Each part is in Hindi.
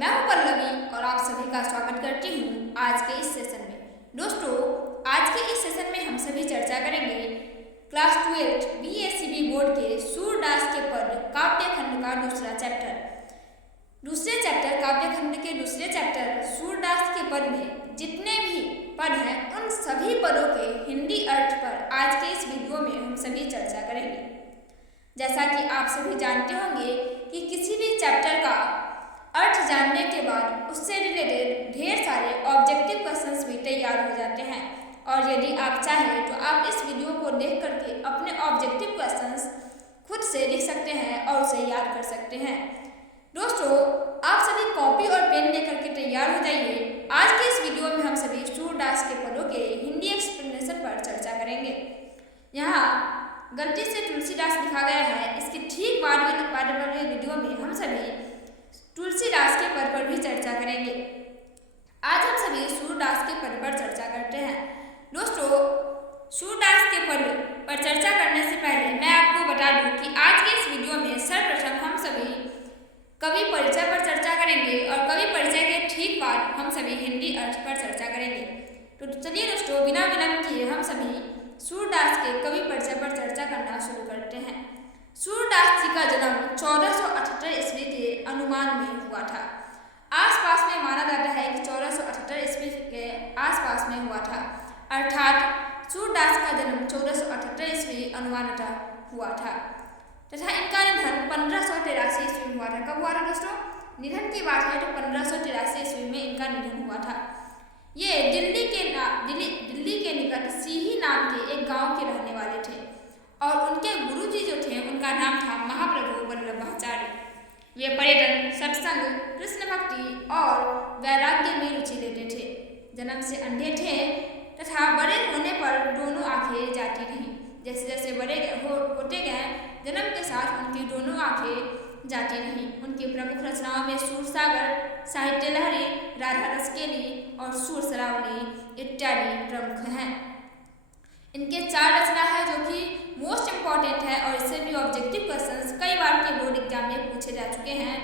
मैं हूं पल्लवी और आप सभी का स्वागत करती हूं आज के इस सेशन में। दोस्तों, आज के इस सेशन में हम सभी चर्चा करेंगे क्लास 12 BSCB बोर्ड के सूरदास के पद काव्य खंड का दूसरा चैप्टर काव्य खंड के दूसरे चैप्टर सूरदास के पद में जितने भी पद हैं उन सभी पदों के हिंदी अर्थ पर आज के इस वीडियो में हम सभी चर्चा करेंगे। जैसा कि आप सभी जानते होंगे कि किसी भी चैप्टर का अर्थ जानने के बाद उससे रिलेटेड ढेर सारे ऑब्जेक्टिव क्वेश्चंस भी तैयार हो जाते हैं और यदि आप चाहें तो आप इस वीडियो को देख करके अपने ऑब्जेक्टिव क्वेश्चंस खुद से लिख सकते हैं और उसे याद कर सकते हैं। दोस्तों, आप सभी कॉपी और पेन लेकर के तैयार हो जाइए। आज के इस वीडियो में हम सभी सूरदास के पदों के हिंदी एक्सप्लेनेशन पर चर्चा करेंगे। यहाँ गलती से तुलसीदास लिखा गया है, इसके ठीक बाद वाले वीडियो में हम सभी तुलसीदास के पद पर भी चर्चा करेंगे। आज हम सभी सूरदास के पद पर चर्चा करते हैं। दोस्तों, सूरदास के पद पर चर्चा करने से पहले मैं आपको बता दूं कि आज के इस वीडियो में सर्वप्रथम हम सभी कवि परिचय पर चर्चा करेंगे और कवि परिचय के ठीक बाद हम सभी हिंदी अर्थ पर चर्चा करेंगे। तो चलिए दोस्तों, बिना विलंब किए हम सभी सूरदास के कवि परिचय पर चर्चा करना शुरू करते हैं। सूरदास जी का जन्म 1478 ईस्वी के अनुमान में हुआ था। आसपास में माना जाता है कि 1478 ईस्वी के आसपास में हुआ था, अर्थात सूरदास का जन्म 1478 ईस्वी अनुमानतः हुआ था तथा इनका निधन 1583 ईस्वी में हुआ था। कब हुआ था दोस्तों? निधन की बात है तो 1583 ईस्वी में इनका निधन हुआ था। ये दिल्ली के निकट सीही नाम के एक गांव के रहने वाले थे और उनके गुरुजी जो थे उनका नाम था महाप्रभु वल्लभाचार्य। वे पर्यटन, सत्संग, कृष्ण भक्ति और वैराग्य में रुचि लेते थे। जन्म से अंधे थे तथा बड़े होने पर दोनों आंखें जाती रहीं। जैसे जैसे बड़े होते गए, जन्म के साथ उनकी दोनों आंखें जाती रहीं। उनकी प्रमुख रचनाओं में सूरसागर, साहित्य लहरी, राधा रसकेली और सूर सरावली इत्यादि प्रमुख हैं। इनके 4 रचना है जो कि मोस्ट इम्पॉर्टेंट है और इससे भी ऑब्जेक्टिव क्वेश्चंस कई बार के बोर्ड एग्जाम में पूछे जा चुके हैं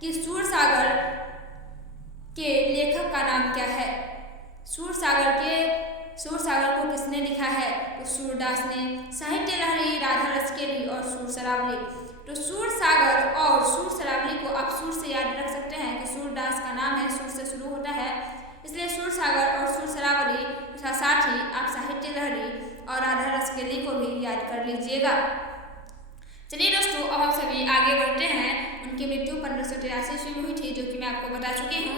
कि सूरसागर के लेखक का नाम क्या है। सूरसागर को किसने लिखा है? तो सूरदास ने। साहित्य लहरी, राधा रसकेली और सूर सरावली। तो सूरसागर और सूर सरावली को आप सूर से याद रख सकते हैं कि सूरदास का नाम है, सूर से शुरू होता है, इसलिए सूरसागर और सूर सरावली तथा साथ ही आप साहित्य लहरी और राधा रसकेली को भी याद कर लीजिएगा। चलिए दोस्तों, अब हम सभी आगे बढ़ते हैं। उनकी मृत्यु 1583 ईस्वी में हुई थी, जो कि मैं आपको बता चुकी हूँ।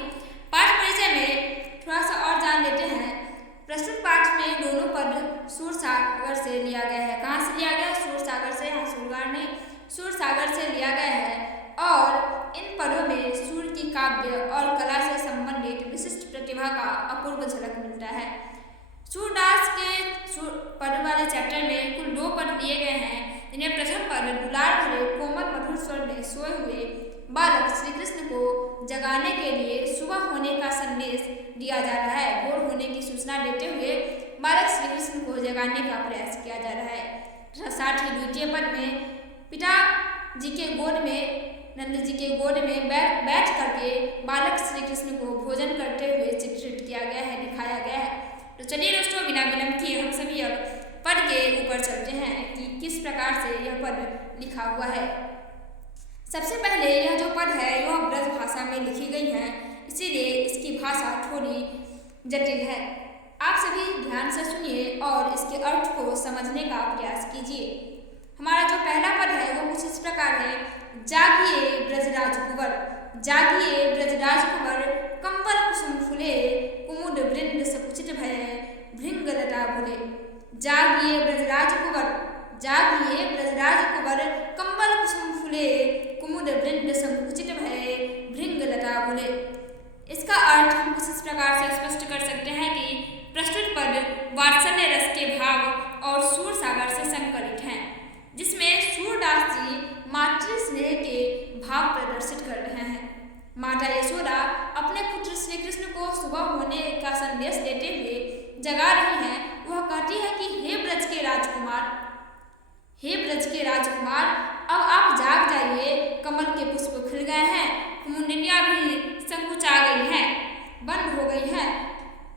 पाठ परिचय में थोड़ा सा और जान लेते हैं। प्रस्तुत पाठ में दोनों पद सूरसागर से लिया गया है। कहाँ से लिया गया? सूरसागर से। यहाँ सूरगार ने सूरसागर से लिया गया है और इन पदों में सूर की काव्य और कला से संबंधित विशिष्ट प्रतिभा का अपूर्व झलक मिलता है। सूरदास के पद वाले चैप्टर में कुल 2 पद लिए गए हैं, जिन्हें प्रथम पद दुलार भरे कोमल मधुर स्वर में सोए हुए बालक श्री कृष्ण को जगाने के लिए सुबह होने का संदेश दिया जा रहा है। भोर होने की सूचना देते हुए बालक श्री कृष्ण को जगाने का प्रयास किया जा रहा है। साथ ही द्वितीय पद में पिता जी के गोद में, नंद जी के गोद में बैठ करके बालक श्री कृष्ण को भोजन करते हुए चित्रित किया गया है, दिखाया गया है। तो चलिए दोस्तों, बिना विलंब किए हम सभी अब पद के ऊपर चलते हैं कि किस प्रकार से यह पद लिखा हुआ है। सबसे पहले यह जो पद है यह ब्रज भाषा में लिखी गई है, इसीलिए इसकी भाषा थोड़ी जटिल है। आप सभी ध्यान से सुनिए और इसके अर्थ को समझने का प्रयास कीजिए। हमारा जो पहला पद है वो कुछ इस प्रकार है। जागिए ब्रजराज कुंवर, जागिए ब्रजराज कुंवर, कंबल कुसुम फुले, कुमुद वृंद सकुचित भय, भृंग लता भुले। जागिए ब्रजराज कुंवर, जागिए ब्रजराज कुंवर, कंबल कुसुम फुले, कुमुद वृंद सकुचित भय, भृंग लता भुले। इसका अर्थ हम कुछ इस प्रकार से स्पष्ट कर सकते हैं कि प्रस्तुत पद वात्सल्य रस के भाव और सूरसागर से संकलित हैं, जिसमें सूरदास जी मातृ स्नेह के भाव प्रदर्शित कर रहे हैं। माता यशोदा अपने पुत्र श्री कृष्ण को सुबह होने का संदेश देते हुए जगा रही हैं। वह कहती है कि हे ब्रज के राजकुमार, हे ब्रज के राजकुमार, अब आप जाग जाइए, कमल के पुष्प खिल गए हैं, कुमुदिनियां भी गई हैं।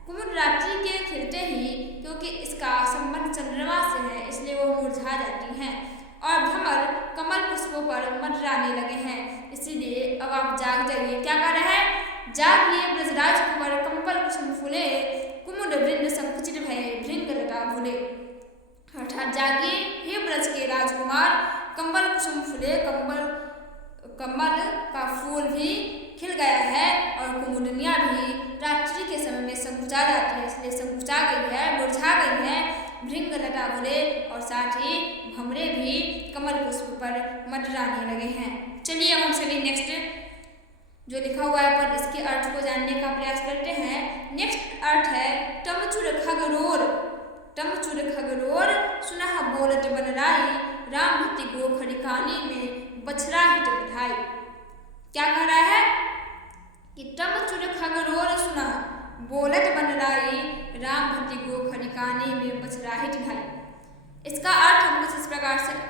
कुमुद रात्रि के खिलते ही, क्योंकि इसका संबंध चंद्रमा से है इसलिए वो मुरझा जाती हैं और भ्रमर कमल पुष्पों पर मंडराने लगे हैं। इसीलिए अब आप जाग जाइए। क्या कर रहे हैं? जागिए ब्रजराज कुंवर कंपल कुसुम फूले, कुमुद वृंद संकुचित भये भृंग लता भूले। अर्थात जागिए हे ब्रज के राजकुमार, कमल कुसुम फूले, कमल का फूल भी खिल गया है और कुमुदनियाँ भी रात्रि के समय में संकुचा जाती है इसलिए संकुचा गई है, मुरझा गई है, भृंग लता भूले और साथ ही भंवरे भी कमल पुष्प पर मंडराने लगे हैं। चलिए हम सभी नेक्स्ट जो लिखा हुआ है पर इसके अर्थ को जानने का प्रयास करते हैं। नेक्स्ट अर्थ है टमचुर खगरोर। टमचुर खगरोर सुनह बोलत बनराई, राम भक्ति गो खरिकानी में बछड़ा हिट बधाई। क्या कह रहा है कि टमचुर खगरोर सुनह बोलत बनराई, राम भक्ति गो खरिकानी में बछड़ा हिट बधाई। इसका अर्थ हम कुछ इस प्रकार से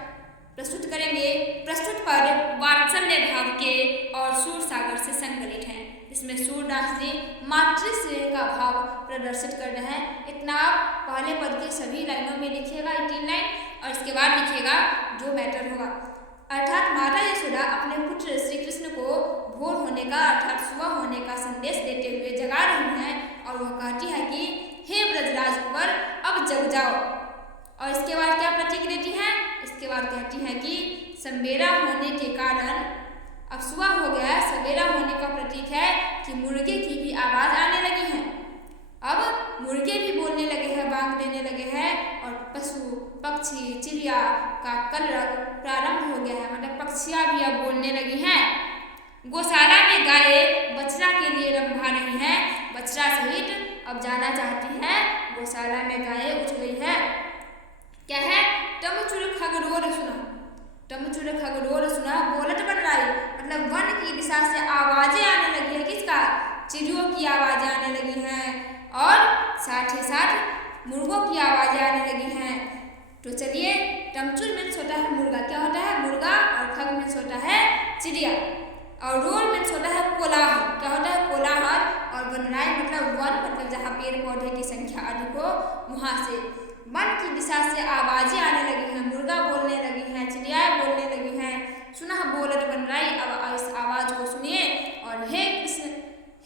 प्रस्तुत करेंगे। प्रस्तुत पद वात्सल्य भाव के और सूर सागर से संकलित हैं। इसमें सूरदास जी मातृस्नेह का भाव प्रदर्शित कर रहे हैं। इतना आप पहले पद के सभी लाइनों में लिखिएगा 18 लाइन और इसके बाद लिखिएगा जो मैटर होगा। अर्थात माता यशोदा अपने पुत्र श्री कृष्ण को भोर होने का अर्थात सुबह होने का संदेश देते हुए जगा रही हैं और वह कहती है कि हे ब्रजराज कुंवर अब जग जाओ। और इसके बाद क्या प्रतीक देती हैं? इसके बाद कहती हैं कि सवेरा होने के कारण अब सुबह हो गया है, सवेरा होने का प्रतीक है कि मुर्गे की भी आवाज़ आने लगी है। अब मुर्गे भी बोलने लगे हैं, बांग देने लगे हैं और पशु पक्षी चिड़िया का कलरव प्रारंभ हो गया है, मतलब पक्षियाँ भी अब बोलने लगी हैं। गौशाला में गायें बछड़ा के लिए रंभा रही हैं, बछड़ा सहित अब जाना चाहती हैं। गौशाला में गायें उठ गई है। क्या है? टमचुर खगरोर सुना, टमचुर खगरोर सुना बोलत बनराई, मतलब वन की दिशा से आवाजें आने लगी है। किसका? चिड़ियों की आवाजें आने लगी हैं और साथ ही साथ मुर्गों की आवाजें आने लगी हैं। तो चलिए टमचुर मीन्स होता है मुर्गा। क्या होता है? मुर्गा। और खग मीन्स होता है चिड़िया और रोर मीन्स होता है कोलाहल। क्या होता है? कोलाहल। और बनराई मतलब वन, मतलब जहाँ पेड़ पौधे की संख्या अधिक हो वहाँ से वन की दिशा से आवाजें आने लगी हैं, मुर्गा बोलने लगी हैं, चिड़ियाएँ बोलने लगी हैं। सुनह बोलत बनराई, अब इस आवाज़ को सुनिए और हे कृष्ण,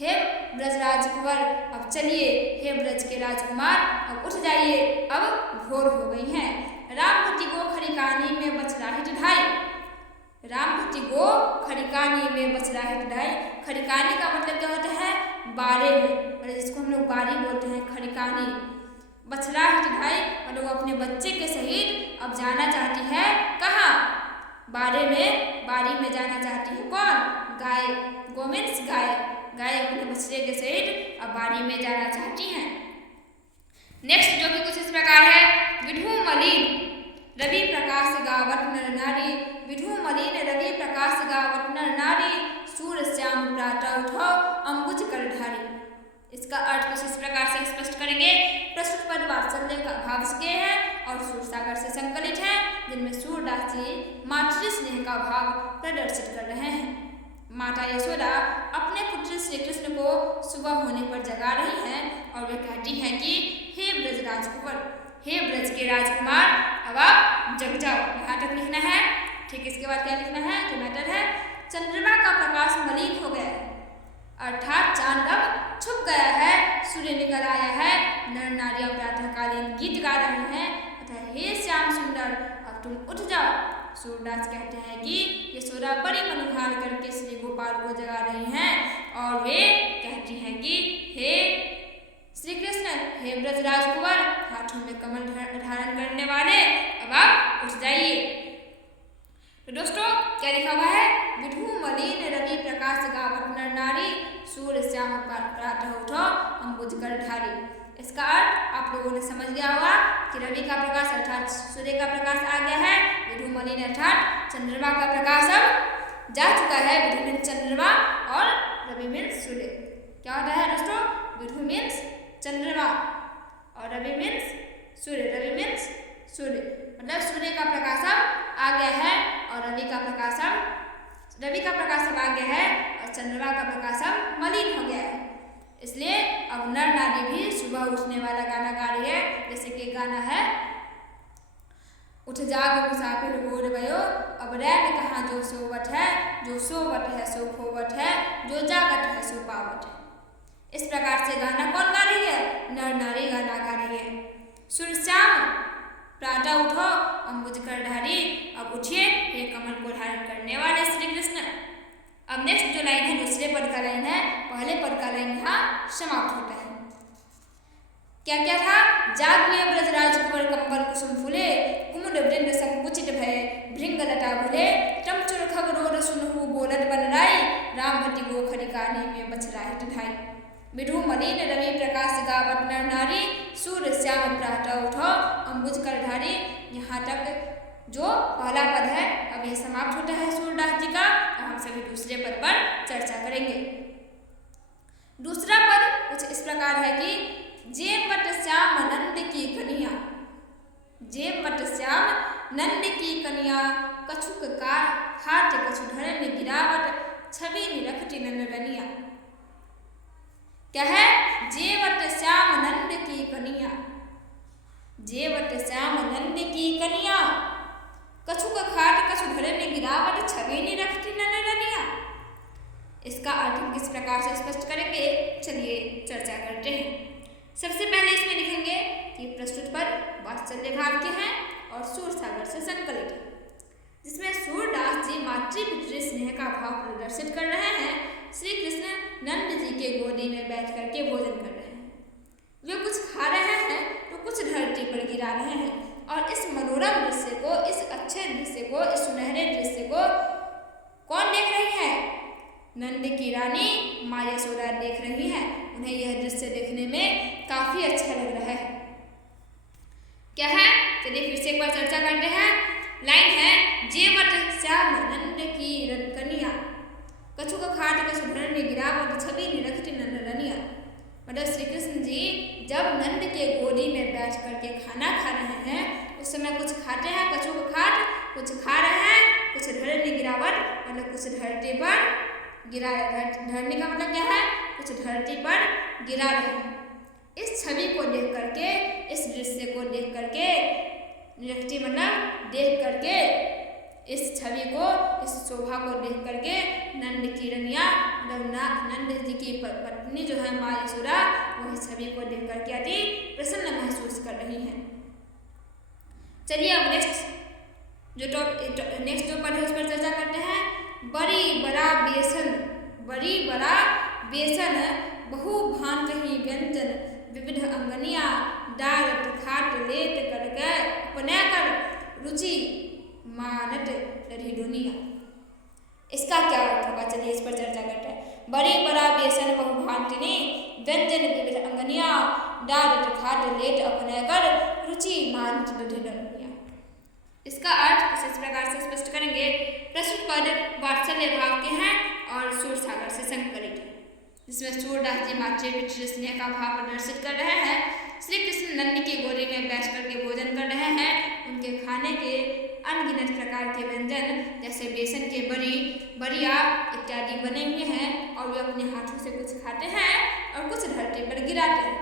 हे ब्रजराज कुंवर अब चलिए, हे ब्रज के राजकुमार अब उठ जाइए, अब भोर हो गई हैं। राम भक्ति गो खरिकानी में बछड़ा हिट ढाई। राम भक्ति गो खरिकानी में बछड़ा हिट ढाई। खरिकानी का मतलब क्या होता है? बारे में, मतलब जिसको हम लोग बारी बोलते हैं, खरिकानी। बछड़ा हिट ढाई मतलब वो अपने बच्चे के सहित अब जाना चाहती है। कहाँ? बारे में, बारी में जाना चाहती है। कौन? गाय। गो मीन्स गाय। गाय अपने बच्चे के सहित अब बारी में जाना चाहती हैं। नेक्स्ट जो कि कुछ इस प्रकार है। विधु मलिन रवि प्रकाश गावत नर नारी, विधु मलिन रवि प्रकाश गावत नर नारी, सूर श्याम प्रातः उठो अंबुज कर ढारी। इसका अर्थ कुछ इस प्रकार से स्पष्ट करेंगे। प्रस्तुत पद वात्सल्य का भाव के हैं और सूरसागर से संकलित हैं, जिनमें सूरदास जी मातृ स्नेह का भाव प्रदर्शित कर रहे हैं। माता यशोदा अपने पुत्र श्री कृष्ण को सुबह होने पर जगा रही हैं और वे कहती हैं कि हे ब्रजराज कुंवर, हे ब्रज के राजकुमार अब आप जग जाओ। यहाँ तक लिखना है। ठीक इसके बाद क्या लिखना है? जो मैटर है, चंद्रमा का प्रकाश मलिन हो गया है, अर्थात चांद अब छुप गया है, सूर्य निकल आया है। नर नारियां प्रातःकालीन गीत गा रहे हैं अतः हे श्याम सुंदर अब तुम उठ जाओ। सूरदास कहते हैं कि यशोदा बड़ी मनुहार करके श्री गोपाल को जगा रही हैं और वे कहती हैं कि हे श्री कृष्ण, हे ब्रजराज कुंवर, हाथों में कमल धारण करने वाले अब आप उठ जाइए। तो दोस्तों क्या लिखा हुआ है? विधु मलिन रवि प्रकाश गावत नर नारी, सूर्य श्याम प्रातः उठो अंबुज कर ढारी। इसका अर्थ आप लोगों ने समझ गया होगा कि रवि का प्रकाश अर्थात सूर्य का प्रकाश आ गया है, विधु मलिन अर्थात चंद्रमा का प्रकाश अब जा चुका है। विधु मीन्स चंद्रमा और रवि मीन्स सूर्य। क्या होता है दोस्तों? विधु मीन्स चंद्रमा और रवि मीन्स सूर्य। रवि मीन्स सूर्य, मतलब सूर्य का प्रकाश अब आ गया है और रवि का प्रकाश अब आ गया है और चंद्रमा का प्रकाश अब मलिन हो गया है। इसलिए अब नर नारी भी सुबह उठने वाला गाना गा रही है। जैसे कि गाना है, उठ जाग मुसाफिर भोर भयो, अब रैन कहाँ जो सोवत है, जो सोवत है सो खोवत है, जो जागत है सो पावत है। इस प्रकार से गाना कौन गा रही है? नर नारी गाना गा रही है। सुर श्याम प्रातः उठो अम्बुज करधारी, अब उठिए हे कमल को धारण करने वाले श्री कृष्ण। अब नेक्स्ट जो लाइन है दूसरे पद का लाइन है, पहले पद का लाइन यहाँ समाप्त होता है। क्या क्या था? जागिए ब्रजराज कुंवर कंबल कुसुम फूले, कुमुद वृंद संकुचित भय भृंग लता भूले, टमचुर खगरोध सुनहु बोलत बनराई, राम भट्टी गो खरी कहानी में बछराहित ढाई। विधु मलिन रवि प्रकाश गावत नर नारी, सूर्य श्याम प्रातः उठो अम्बुज करधारी। यहाँ तक जो पहला पद है अब यह समाप्त होता है सूरदास जी का। अब हम सभी दूसरे पद पर चर्चा करेंगे। दूसरा पद कुछ इस प्रकार है कि जेमट श्याम नंद की कन्या, जेमट श्याम नंद की कन्या, कछुक कार हाट कछु धरन गिरावट, छवि निरखटी नंदनिया। क्या है? जेवट श्याम नंद की कन्या, जेवट श्याम नंद की कन्या, कछुक खाट कछु धरन गिरावट, छवि निरखटी नंदनिया। इसका अर्थ हम किस प्रकार से स्पष्ट करेंगे? चलिए चर्चा करते हैं। सबसे पहले इसमें लिखेंगे कि प्रस्तुत पद वात्सल्य भाव के हैं और सूर सागर से संकलित है, जिसमें सूरदास जी मातृ स्नेह का भाव प्रदर्शित कर रहे हैं। श्री कृष्ण नंद जी के गोदी में बैठ करके भोजन कर रहे हैं। वे कुछ खा रहे हैं तो कुछ धरती पर गिरा रहे हैं। और इस मनोरम दृश्य को, इस अच्छे दृश्य को, इस सुनहरे दृश्य को कौन देख रही है? नंद की रानी माँ यशोदा देख रही है। उन्हें यह दृश्य देखने में काफी अच्छा लग रहा है। क्या है? चलिए फिर से एक बार चर्चा करते हैं। लाइन है, जेवट श्याम नंद की कन्या, कछुक खाट कछु धरन गिरावट, छवि निरखटी नंदनिया। मतलब श्री कृष्ण जी जब नंद के गोदी में बैठ करके खाना खा रहे हैं, उस समय कुछ खाते हैं कछुक खाट, कुछ खा रहे हैं, कुछ धरन गिरावट मतलब कुछ धरती पर गिरा। धरने का मतलब क्या है? कुछ धरती पर गिरा रहे हैं। इस छवि को देख करके, इस दृश्य को देख करके, निरखटी मतलब देख करके, इस छवि को, इस शोभा को देख करके नंद की रनिया मतलब नंद जी की पत्नी जो है माँ यशोदा, वो इस छवि को देख करके अति प्रसन्न महसूस कर रही हैं। चलिए अब नेक्स्ट जो पद है उस पर चर्चा करते हैं। बड़ी बड़ा बेसन, बड़ी बड़ा बेसन, बहु भांत ही व्यंजन, विविध अंगनिया, डारत खाट लेट करके अपने कर रुचि मानत लड़ी दुनिया। इसका क्या अर्थ होगा? चलिए इस पर चर्चा करते हैं। बड़ी बड़ा बेसन बहु भांतिनी व्यंजन विविध अंगनिया, डारत खाट लेट अपने कर रुचि मानत लड़ी दुनिया। इसका अर्थ कुछ इस प्रकार से स्पष्ट करेंगे। प्रस्तुत पद वात्सल्य भाव के हैं और सूर सागर से संकलित है, जिसमें सूरदास जी मातृ स्नेह का भाव प्रदर्शित कर रहे हैं। श्री कृष्ण नंद की गोदी में बैठ करके भोजन कर रहे हैं। उनके खाने के अनगिनत प्रकार के व्यंजन जैसे बेसन के बड़ी, बड़िया इत्यादि बने हुए हैं और वे अपने हाथों से कुछ खाते हैं और कुछ धरती पर गिराते हैं।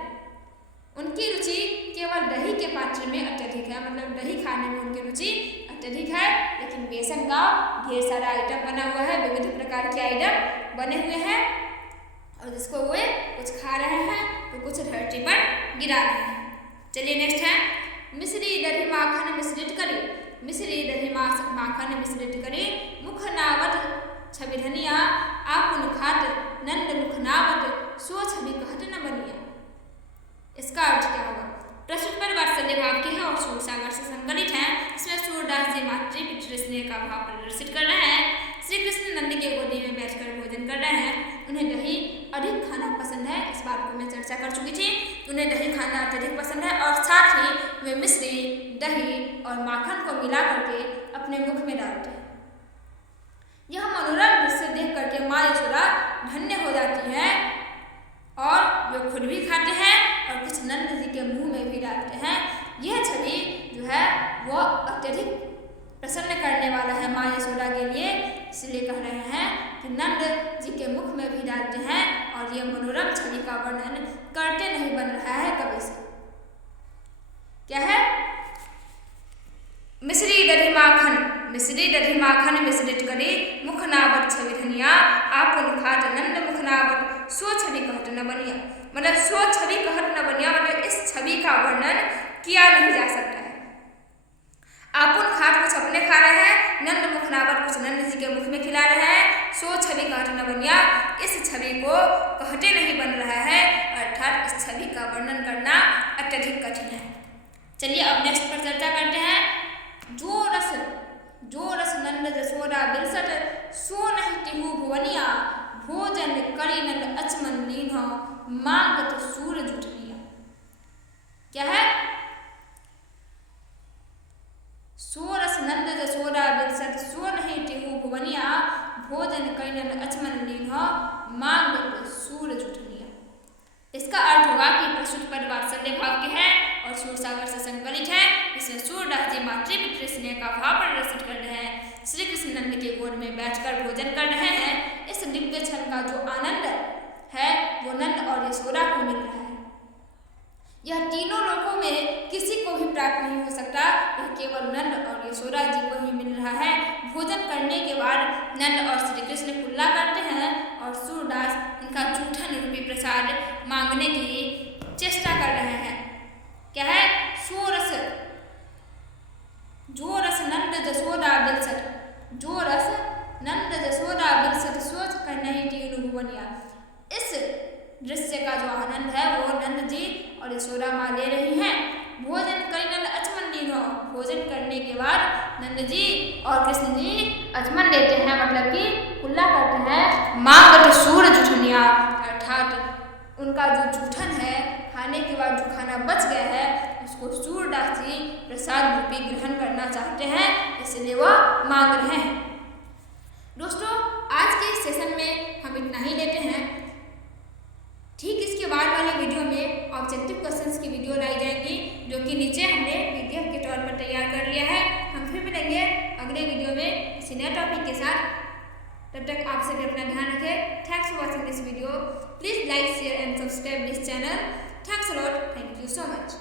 उनकी रुचि केवल दही के पात्र में अत्यधिक है, मतलब दही खाने में उनकी रुचि अत्यधिक है, लेकिन बेसन का ढेर सारा आइटम बना हुआ है, विविध प्रकार के आइटम बने हुए हैं और जिसको वे कुछ खा रहे हैं तो कुछ धरती पर गिरा रहे हैं। चलिए नेक्स्ट है, मिश्री दही माखन मिश्रित करी, मिश्री दही माखन मिश्रित करी, मुख नावत छवि धनिया, आपुन खाट नंद मुख नावत, सो छवि कहत न बनिया। इसका अर्थ क्या होगा? प्रस्तुत पद वात्सल्य भाव के हैं और सूर सागर से संकलित हैं। इसमें सूरदास जी मातृ स्नेह का भाव प्रदर्शित कर रहे हैं। श्री कृष्ण नंद के गोदी में बैठकर भोजन कर रहे हैं। उन्हें दही अधिक खाना पसंद है, इस बात को मैं चर्चा कर चुकी थी। उन्हें दही खाना अत्यधिक पसंद है और साथ ही वे मिश्री, दही और माखन को मिला करके अपने मुख में डालते हैं। यह मनोरम दृश्य देख करके माँ यशोदा धन्य हो जाती है और वे खुद भी खाते हैं और कुछ नंद जी के मुंह में भी डालते हैं। यह छवि जो है वह अत्यधिक प्रसन्न करने वाला है माँ यशोदा के लिए, इसलिए कह रहे हैं कि नंद जी के मुख में भी डालते हैं और ये मनोरम छवि का वर्णन करते नहीं बन रहा है कवि से। क्या है? मिश्री दधी माखन मिश्रित करी मुखनावत छवि धनिया आपुन खाट नंद मुखनावत सो छवि कहत न बनिया। मतलब सो छवि कहत न बनिया, मतलब इस छवि का वर्णन किया नहीं जा सकता है। आपुन खाट कुछ अपने खा रहे हैं, नंद मुखनावत कुछ नंद जी के मुख में खिला रहे हैं, सो छवि कहत न बनिया, इस छवि को कहते नहीं बन रहा है, अर्थात इस छवि का वर्णन करना अत्यधिक कठिन है। चलिए अब नेक्स्ट पर चर्चा करते हैं। जो रस नंद जसोदा बिलसत सो नहीं तिहु भुवनिया, भोजन करी नंद अचमन लीन्ह मांगत सूर जुठनिया। क्या है? सो रस नंद जसोदा बिलसत सो नहीं तिहु भुवनिया, भोजन करी नंद अचमन लीन्ह मांगत सूर जुठनिया। इसका अर्थ होगा कि प्रस्तुत पद वात्सल्य भाव के हैं और सूरसागर से संकलित है। इसमें सूरदास जी मातृपितृ स्नेह का भाव प्रदर्शित कर रहे हैं। श्री कृष्ण नंद के गोद में बैठकर भोजन कर रहे हैं। इस दिव्य क्षण का जो आनंद है वो नंद और यशोदा को मिल रहा है। यह तीनों लोगों में किसी को भी प्राप्त नहीं हो सकता, यह केवल नंद और यशोदा जी को ही मिल रहा है। भोजन करने के बाद नंद और श्री कृष्ण कुल्ला करते हैं और सूरदास इनका जूठन रूपी प्रसाद मांगने की चेष्टा कर रहे हैं। क्या है? जो रस नंद जसोदा बिलसत, जो रस नंद जसोदा बिलसत सोच कर नहीं तीनों भुवनिया। इस दृश्य का जो आनंद है वो नंद जी और यशोदा माँ ले रही हैं। भोजन करी नंद अचमन लीन्ह, भोजन करने के बाद नंद जी और कृष्ण जी अचमन लेते हैं, मतलब कि कुल्ला करते हैं। मांगत सूर जुठनिया, अर्थात उनका जो जूठन है, खाने के बाद जो खाना बच गया है उसको सूरदास जी प्रसाद रूपी ग्रहण करना चाहते हैं, इसलिए वह मांग रहे हैं। दोस्तों आज के इस सेशन में हम इतना ही लेते हैं। ठीक इसके बाद वाले वीडियो में ऑब्जेक्टिव क्वेश्चंस की वीडियो लाई जाएंगी, जो कि नीचे हमने PDF के तौर पर तैयार कर लिया है। हम फिर मिलेंगे अगले वीडियो में किसी नए टॉपिक के साथ। तब तक आप सभी अपना ध्यान रखें। Thanks for watching this video. Please like, share and subscribe this channel. Thanks a lot. Thank you so much.